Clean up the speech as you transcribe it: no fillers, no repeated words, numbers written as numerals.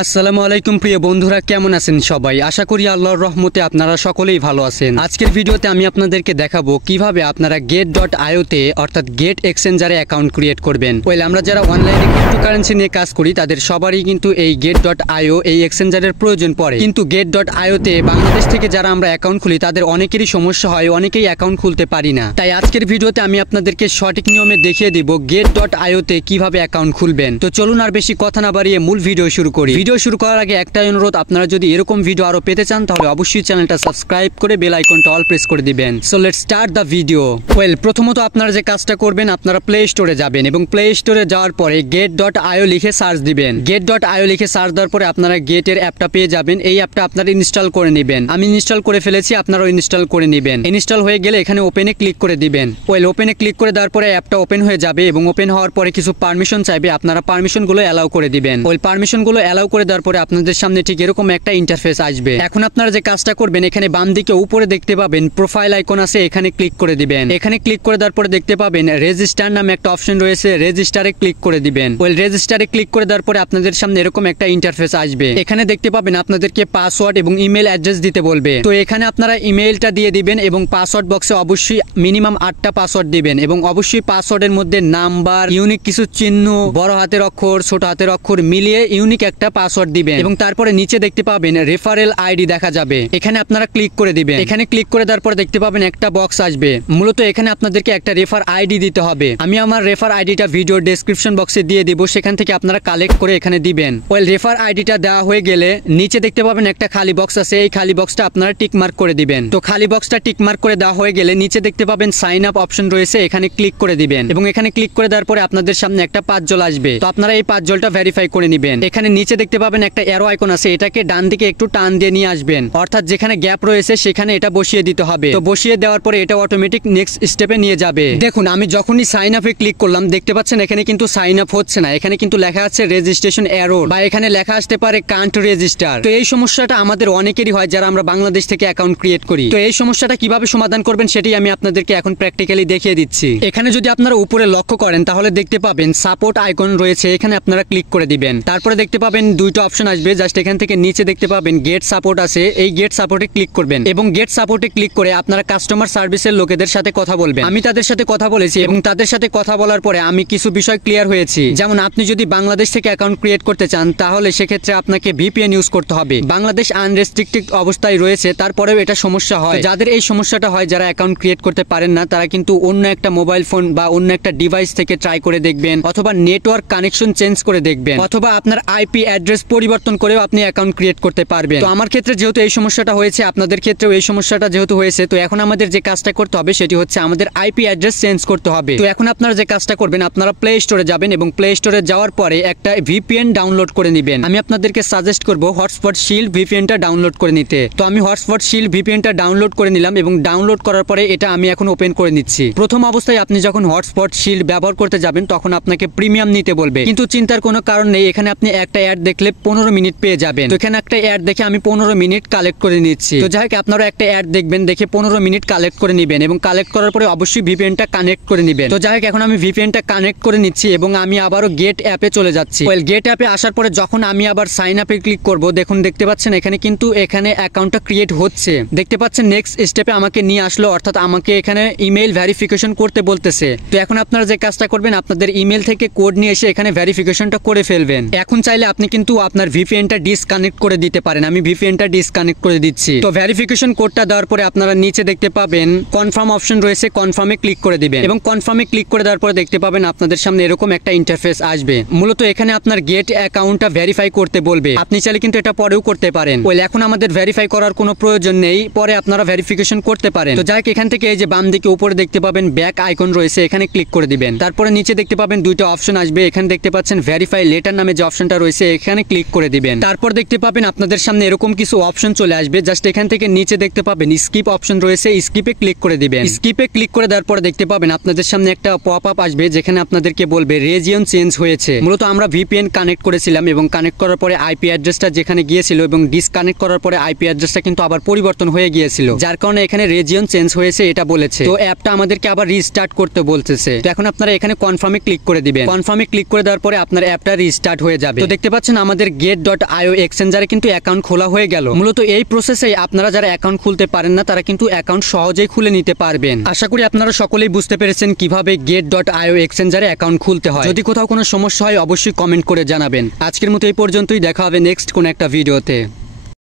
আসসালামু আলাইকুম প্রিয় বন্ধুরা, কেমন আছেন সবাই? আশা করি আল্লাহর রহমতে আপনারা সকলেই ভালো আছেন। আজকের ভিডিওতে আমি আপনাদেরকে দেখাবো কিভাবে আপনারা get.io তে অর্থাৎ গেট এক্সচেঞ্জারে অ্যাকাউন্ট ক্রিয়েট করবেন। আমরা যারা অনলাইনে ক্রিপ্টোকারেন্সি নিয়ে কাজ করি তাদের সবারই কিন্তু এই get.io এই এক্সচেঞ্জারের প্রয়োজন পড়ে। কিন্তু get.io তে বাংলাদেশ থেকে যারা আমরা অ্যাকাউন্ট খুলি তাদের অনেকেরই সমস্যা হয়, অনেকেই অ্যাকাউন্ট খুলতে পারি না। তাই আজকের ভিডিওতে আমি আপনাদেরকে সঠিক নিয়মে দেখিয়ে দিব get.io তে কিভাবে অ্যাকাউন্ট খুলবেন। তো চলুন আর বেশি কথা না বাড়িয়ে মূল ভিডিও শুরু করি। ভিডিও শুরু করার আগে একটাই অনুরোধ, আপনারা যদি এরকম ভিডিও আরো পেতে চান তাহলে অবশ্যই চ্যানেলটা সাবস্ক্রাইব করে বেল আইকনটা অল প্রেস করে দিবেন। So let's start the video. প্রথমত আপনারা যে কাজটা করবেন, আপনারা প্লে স্টোরে যাবেন এবং প্লে স্টোরে যাওয়ার পরে get.io লিখে সার্চ দিবেন। get.io লিখে সার্চ দেওয়ার পরে আপনারা গেটের অ্যাপটা পেয়ে যাবেন। এই অ্যাপটা আপনারা ইনস্টল করে নেবেন। আমি ইনস্টল করে ফেলেছি, আপনারাও ইনস্টল করে নেবেন। ইনস্টল হয়ে গেলে এখানে ওপেনে ক্লিক করে দিবেন। ওপেনে ক্লিক করে দেওয়ার পরে অ্যাপটা ওপেন হয়ে যাবে এবং ওপেন হওয়ার পরে কিছু পারমিশন চাইবে, আপনারা পারমিশনগুলো অ্যালাউ করে দিবেন। পারমিশনগুলো অ্যালাউ করে দেওয়ার পরে আপনাদের সামনে ঠিক এরকম একটা ইন্টারফেস আসবে। এখন আপনারা যে কাজটা করবেন, এখানে বাম দিকে উপরে দেখতে পাবেন প্রোফাইল আইকন আছে, এখানে ক্লিক করে দিবেন। এখানে ক্লিক করে দেওয়ার পরে দেখতে পাবেন রেজিস্টার নামে একটা অপশন রয়েছে, রেজিস্টারে ক্লিক করে দিবেন। রেজিস্টারে ক্লিক করে দেওয়ার পরে আপনাদের সামনে এরকম একটা ইন্টারফেস আসবে। এখানে দেখতে পাবেন আপনাদেরকে পাসওয়ার্ড এবং ইমেল অ্যাড্রেস দিতে বলবে। তো এখানে আপনারা ইমেইলটা দিয়ে দিবেন এবং পাসওয়ার্ড বক্সে অবশ্যই মিনিমাম 8টা পাসওয়ার্ড দিবেন এবং অবশ্যই পাসওয়ার্ডের মধ্যে নাম্বার, ইউনিক কিছু চিহ্ন, বড় হাতের অক্ষর, ছোট হাতের অক্ষর মিলিয়ে ইউনিক একটা পাসওয়ার্ড দিবেন এবং তারপরে নিচে দেখতে পাবেন রেফারেল আইডি দেখা যাবে, এখানে আপনারা ক্লিক করে দিবেন। এখানে ক্লিক করে দেওয়ার পর দেখতে পাবেন একটা বক্স আসবে। মূলত এখানে আপনাদেরকে একটা রেফার আইডি দিতে হবে। আমি আমার রেফার আইডিটা ভিডিও ডেসক্রিপশন বক্সে দিয়ে দিব, সেখান থেকে আপনারা কালেক্ট করে এখানে দিবেন। রেফার আইডিটা দেওয়া হয়ে গেলে নিচে দেখতে পাবেন একটা খালি বক্স আছে, এই খালি বক্সটা আপনারা টিক মার্ক করে দিবেন। তো খালি বক্সটা টিক মার্ক করে দেওয়া হয়ে গেলে নিচে দেখতে পাবেন সাইন আপ অপশন রয়েছে, এখানে ক্লিক করে দিবেন এবং এখানে ক্লিক করে দেওয়ার পরে আপনাদের সামনে একটা পাঁচজল আসবে। তো আপনারা এই পাঁচজলটা ভেরিফাই করে নেবেন। এখানে নিচে দেখতে পাবেন একটা অ্যারো আইকন আছে, এটাকে ডান দিকে একটু টান দিয়ে নিয়ে আসবেন, অর্থাৎ যেখানে গ্যাপ রয়েছে সেখানে এটা বসিয়ে দিতে হবে। তো বসিয়ে দেওয়ার পরে এটা অটোমেটিক নেক্সট স্টেপে নিয়ে যাবে। দেখুন আমি যখনই সাইন আপে ক্লিক করলাম দেখতে পাচ্ছেন এখানে কিন্তু সাইন আপ হচ্ছে না, এখানে কিন্তু লেখা আছে রেজিস্ট্রেশন এরর বা এখানে লেখা আসতে পারে কান্ট রেজিস্টার। তো এই সমস্যাটা আমাদের অনেকেরই হয় যারা আমরা বাংলাদেশ থেকে অ্যাকাউন্ট ক্রিয়েট করি। তো এই সমস্যাটা কিভাবে সমাধান করবেন সেটাই আমি আপনাদেরকে এখন প্র্যাকটিক্যালি দেখিয়ে দিচ্ছি। এখানে যদি আপনারা উপরে লক্ষ্য করেন তাহলে দেখতে পাবেন সাপোর্ট আইকন রয়েছে, এখানে আপনারা ক্লিক করে দিবেন। তারপরে দেখতে পাবেন দুইটা অপশন আসবে, জাস্ট এখান থেকে নিচে দেখতে পাবেন গেট সাপোর্ট আছে, এই গেট সাপোর্টে ক্লিক করবেন এবং গেট সাপোর্টে ক্লিক করে আপনারা কাস্টমার সার্ভিসের লোকেদের সাথে কথা বলবেন। আমি তাদের সাথে কথা বলেছি এবং তাদের সাথে কথা বলার পরে আমি কিছু বিষয় ক্লিয়ার হয়েছি। যেমন আপনি যদি বাংলাদেশ থেকে অ্যাকাউন্ট ক্রিয়েট করতে চান তাহলে সেক্ষেত্রে আপনাকে ভিপিএন ইউজ করতে হবে। বাংলাদেশ আনরেস্ট্রিক্টেড অবস্থায় রয়েছে, তারপরেও এটা সমস্যা হয়। যাদের এই সমস্যাটা হয়, যারা অ্যাকাউন্ট ক্রিয়েট করতে পারেন না, তারা কিন্তু অন্য একটা মোবাইল ফোন বা অন্য একটা ডিভাইস থেকে ট্রাই করে দেখবেন, অথবা নেটওয়ার্ক কানেকশন চেঞ্জ করে দেখবেন, অথবা আপনার আইপি অ্যাড্রেস পরিবর্তন করেও আপনি অ্যাকাউন্ট ক্রিয়েট করতে পারবেন। তো আমার ক্ষেত্রে যেহেতু এই সমস্যাটা হয়েছে, আপনাদের ক্ষেত্রেও এই সমস্যাটা যেহেতু হয়েছে, তো এখন আমাদের যে কাজটা করতে হবে সেটি হচ্ছে আমাদের আইপি অ্যাড্রেস চেঞ্জ করতে হবে। তো এখন আপনারা যে কাজটা করবেন, আপনারা প্লে স্টোরে যাবেন এবং প্লে স্টোরে যাওয়ার পরে একটা ভিপিএন ডাউনলোড করে নেবেন। আমি আপনাদেরকে সাজেস্ট করব হটস্পট শিল্ড ভিপিএনটা ডাউনলোড করে নিতে। তো আমি হটস্পট শিল্ড ভিপিএনটা ডাউনলোড করে নিলাম এবং ডাউনলোড করার পরে এটা আমি এখন ওপেন করে নিচ্ছি। প্রথম অবস্থায় আপনি যখন হটস্পট শিল্ড ব্যবহার করতে যাবেন তখন আপনাকে প্রিমিয়াম নিতে বলবে, কিন্তু চিন্তার কোনো কারণ নেই। এখানে আপনি একটা অ্যাড দেখলে 15 মিনিট পেয়ে যাবেন। তো এখানে একটা অ্যাড দেখে আমি 15 মিনিট কালেক্ট করে নিচ্ছি। তো যাই হোক, আপনারা একটা অ্যাড দেখবেন, দেখে 15 মিনিট কালেক্ট করে নেবেন এবং কালেক্ট করার পরে অবশ্যই ভিপিএনটা কানেক্ট করে নেবেন। তো যাই হোক, এখন আমি ভিপিএনটা কানেক্ট করে নিচ্ছি এবং আমি আবারও গেট অ্যাপে চলে যাচ্ছি। গেট অ্যাপে আসার পরে যখন আমি আবার সাইন আপে ক্লিক করব, দেখুন দেখতে পাচ্ছেন এখানে কিন্তু এখানে অ্যাকাউন্টটা ক্রিয়েট হচ্ছে। দেখতে পাচ্ছেন নেক্সট স্টেপে আমাকে নিয়ে আসলো, অর্থাৎ আমাকে এখানে ইমেইল ভেরিফিকেশন করতে বলতেছে। তো এখন আপনারা যে কাজটা করবেন, আপনাদের ইমেল থেকে কোড নিয়ে এসে এখানে ভেরিফিকেশনটা করে ফেলবেন। এখন চাইলে আপনি কিন্তু আপনার ভিপিএনটা ডিসকানেক্ট করে দিতে পারেন। আমি ভিপিএনটা ডিসকানেক্ট করে দিচ্ছি। তো ভেরিফিকেশন কোডটা দেওয়ার পরে আপনারা নিচে দেখতে পাবেন কনফার্ম অপশন রয়েছে, কনফার্মে ক্লিক করে দিবেন এবং কনফার্মে ক্লিক করে দেওয়ার পরে দেখতে পাবেন আপনাদের সামনে এরকম একটা ইন্টারফেস আসবে। মূলত এখানে আপনার গেট অ্যাকাউন্টটা ভেরিফাই করতে বলবে। আপনি চাইলে কিন্তু এটা পরেও করতে পারেন। এখন আমাদের ভেরিফাই করার কোনো প্রয়োজন নেই, পরে আপনারা ভেরিফিকেশন করতে পারেন। তো যাই হোক, এখান থেকে এই যে বাম দিকে উপরে দেখতে পাবেন ব্যাক আইকন রয়েছে, এখানে ক্লিক করে দিবেন। তারপরে নিচে দেখতে পাবেন দুইটা অপশন আসবে, এখানে দেখতে পাচ্ছেন ভেরিফাই লেটার নামে যে অপশনটা রয়েছে এখানে ক্লিক করে দিবেন। তারপর দেখতে পাবেন আপনাদের সামনে এরকম কিছু অপশন চলে আসবে, জাস্ট এখান থেকে নিচে দেখতে পাবেন স্কিপ অপশন রয়েছে, স্কিপে ক্লিক করে দিবেন। স্কিপে ক্লিক করে দেওয়ার পরে দেখতে পাবেন আপনাদের সামনে একটা পপ আপ আসবে, যেখানে আপনাদেরকে বলবে রিজিয়ন চেঞ্জ হয়েছে। মূলত আমরা ভিপিএন কানেক্ট করেছিলাম এবং কানেক্ট করার পরে আইপি অ্যাড্রেসটা যেখানে গিয়েছিল এবং ডিসকানেক্ট করার পরে আইপি অ্যাড্রেসটা কিন্তু আবার পরিবর্তন হয়ে গিয়েছিল, যার কারণে এখানে রিজিয়ন চেঞ্জ হয়েছে এটা বলেছে। তো অ্যাপটা আমাদেরকে আবার রিস্টার্ট করতে বলতেছে। তো এখন আপনারা এখানে কনফার্মে ক্লিক করে দিবেন। কনফার্মে ক্লিক করে দেওয়ার পরে আপনার অ্যাপটা রিস্টার্ট হয়ে যাবে। তো দেখতে পাচ্ছেন আমাদের get.io এক্সচেঞ্জারে কিন্তু অ্যাকাউন্ট খোলা হয়ে গেল। মূলত এই প্রসেসেই আপনারা যারা অ্যাকাউন্ট খুলতে পারেন না তারা কিন্তু অ্যাকাউন্ট সহজেই খুলে নিতে পারবেন। আশা করি আপনারা সকলেই বুঝতে পেরেছেন কিভাবে get.io এক্সচেঞ্জারে অ্যাকাউন্ট খুলতে হয়। যদি কোথাও কোনো সমস্যা হয় অবশ্যই কমেন্ট করে জানাবেন। আজকের মতো এই পর্যন্তই, দেখা হবে নেক্সট কোন একটা ভিডিওতে।